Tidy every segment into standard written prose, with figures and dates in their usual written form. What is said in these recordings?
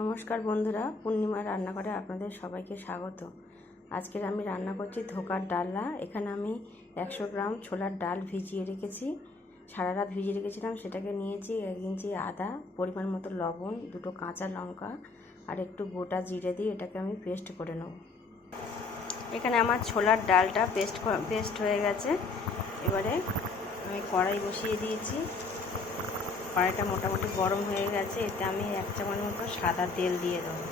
নমস্কার বন্ধুরা, পূর্ণিমা রান্নাঘরে আপনাদের সবাইকে স্বাগত। আজকের আমি রান্না করছি ধোকার ডালনা। এখানে আমি 100 গ্রাম ছোলার ডাল ভিজিয়ে রেখেছি, সারা রাত ভিজিয়ে রেখেছিলাম। সেটাকে নিয়েছি 1 ইঞ্চি আদা, পরিমাণ মতো লবণ, 2টো কাঁচা লঙ্কা আর একটু গোটা জিরে দিয়ে এটাকে আমি পেস্ট করে নেব। এখানে আমার ছোলার ডালটা পেস্ট হয়ে গেছে। এবারে আমি কড়াই বসিয়ে দিয়েছি। কড়াইটা মোটামুটি গরম হয়ে গেছে। এতে আমি 1 চামচ মতো সাদা তেল দিয়ে দেবো।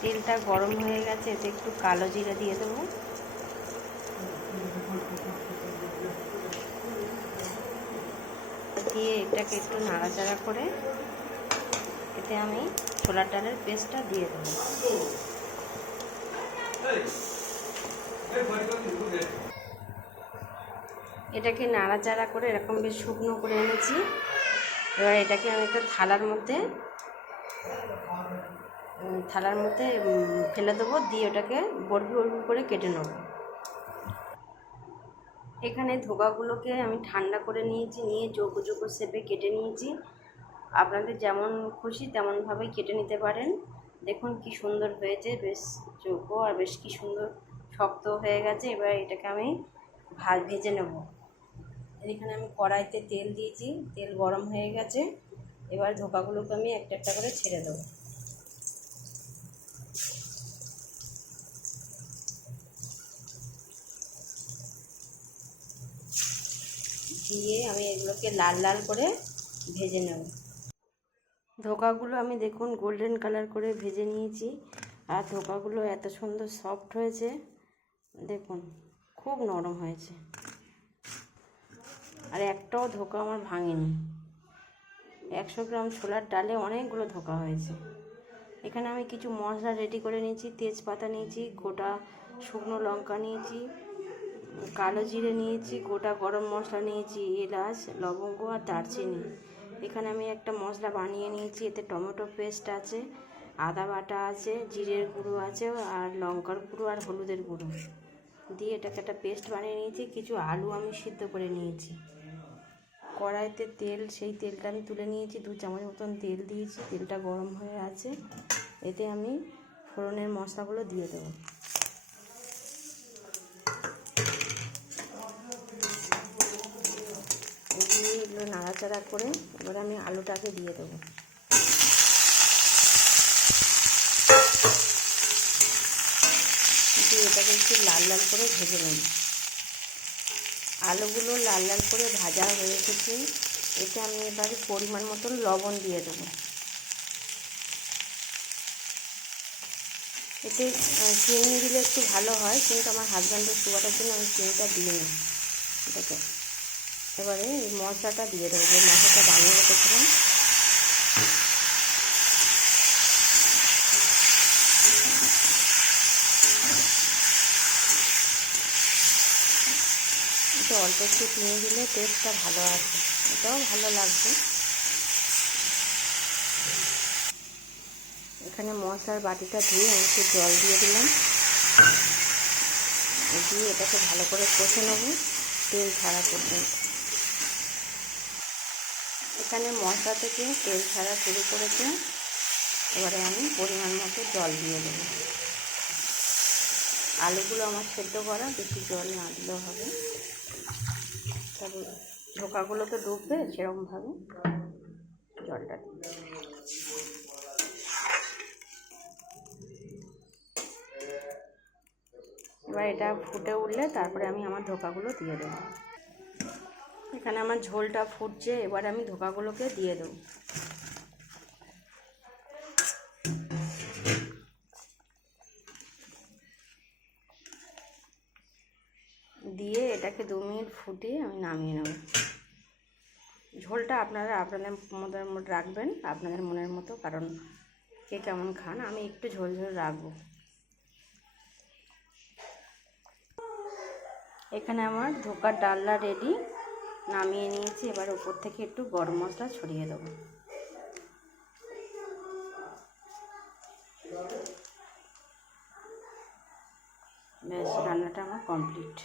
তেলটা গরম হয়ে গেছে, এতে একটু কালো জিরে দিয়ে দেবো। দিয়ে এটাকে একটু নাড়াচাড়া করে এতে আমি ছোলার ডালের পেস্টটা দিয়ে দেবো। এটাকে নাড়াচাড়া করে এরকম বেশ শুকনো করে এনেছি। এবার এটাকে আমি একটা থালার মধ্যে ফেলে দেবো, দিয়ে ওটাকে বরফি করে কেটে নেব। এখানে ধোকাগুলোকে আমি ঠান্ডা করে নিয়েছি, নিয়ে চৌকো চৌকো শেপে কেটে নিয়েছি। আপনাদের যেমন খুশি তেমনভাবে কেটে নিতে পারেন। দেখুন কি সুন্দর হয়েছে, বেশ চৌকো আর বেশ কি সুন্দর শক্ত হয়ে গেছে। এবার এটাকে আমি ভেজে নেব। এখানে আমি কড়াইতে তেল দিয়েছি, তেল গরম হয়ে গেছে। এবার ধোকাগুলোকে আমি একটা একটা করে ছেড়ে দেবো। দিয়ে আমি এগুলোকে লাল লাল করে ভেজে নেব। ধোকাগুলো আমি দেখুন গোল্ডেন কালার করে ভেজে নিয়েছি। আর ধোকাগুলো এত সুন্দর সফট হয়েছে, দেখুন খুব নরম হয়েছে। আর একটাও ধোকা আমার ভাঙেনি। 100 গ্রাম ছোলার ডালে অনেকগুলো ধোকা হয়েছে। এখানে আমি কিছু মশলা রেডি করে নিয়েছি। তেজপাতা নিয়েছি, গোটা শুকনো লঙ্কা নিয়েছি, কালো জিরে নিয়েছি, গোটা গরম মশলা নিয়েছি, এলাচ, লবঙ্গ আর দারচিনি। এখানে আমি একটা মশলা বানিয়ে নিয়েছি। এতে টমেটো পেস্ট আছে, আদা বাটা আছে, জিরের গুঁড়ো আছে আর লঙ্কার গুঁড়ো আর হলুদের গুঁড়ো দিয়ে এটাকে একটা পেস্ট বানিয়ে নিয়েছি। কিছু আলু আমি সিদ্ধ করে নিয়েছি। কড়াইতে তেল, সেই তেলটা আমি তুলে নিয়েছি। 2 চামচ মতন তেল দিয়েছি। তেলটা গরম হয়ে আছে। এতে আমি ফোড়নের মশলাগুলো দিয়ে দেবো। দিয়ে এগুলো নাড়াচাড়া করে এবার আমি আলুটাকে দিয়ে দেবো। দিয়ে এটাকে একটু লাল লাল করে ভেজে নেব। আলুগুলো লাল লাল করে ভাজা হয়ে এসেছে। এতে আমি এবার পরিমাণ মতন লবণ দিয়ে দেবো। এতে চিনি দিলে একটু ভালো হয়, কিন্তু আমার হাজব্যান্ডের সুগারের জন্য আমি চিনিটা দিইনি এটাকে। এবারে এই মশলাটা দিয়ে দেবো, যে মশলাটা বানিয়ে রেখেছিলাম। এটা অল্প একটু চিনি দিলে টেস্টটা ভালো আসে, এটাও ভালো লাগবে। এখানে মশলার বাটিটা ধুয়ে আমি একটু জল দিয়ে দিলাম। দিয়ে এটাকে ভালো করে কষে নেব তেল ছাড়া পর্যন্ত। এখানে মশলা থেকে তেল ছাড়া শুরু করেছে। এবারে আমি পরিমাণ মতো জল দিয়ে দেবো। আলুগুলো আমার সেদ্ধ করা, বেশি জল না দিলেও হবে, তবে ধোকাগুলোকে ডুববে সেরকমভাবে জলটা দিই। এবার এটা ফুটে উঠলে তারপরে আমি আমার ধোকাগুলো দিয়ে দেবো। এখানে আমার ঝোলটা ফুটছে। এবার আমি ধোকাগুলোকে দিয়ে দেবো। দিয়ে এটাকে 2 মিনিট ফুটিয়ে আমি নামিয়ে নেব। ঝোলটা আপনারা আপনাদের মতো রাখবেন, আপনাদের মনের মতো, কারণ কে কেমন খান। আমি একটু ঝোল ঝোল রাখবো। এখানে আমার ধোকার ডালনা রেডি, নামিয়ে নিয়েছি। এবার উপর থেকে একটু গরম মশলা ছড়িয়ে দেবো। ব্যাস, রান্নাটা আমার কমপ্লিট।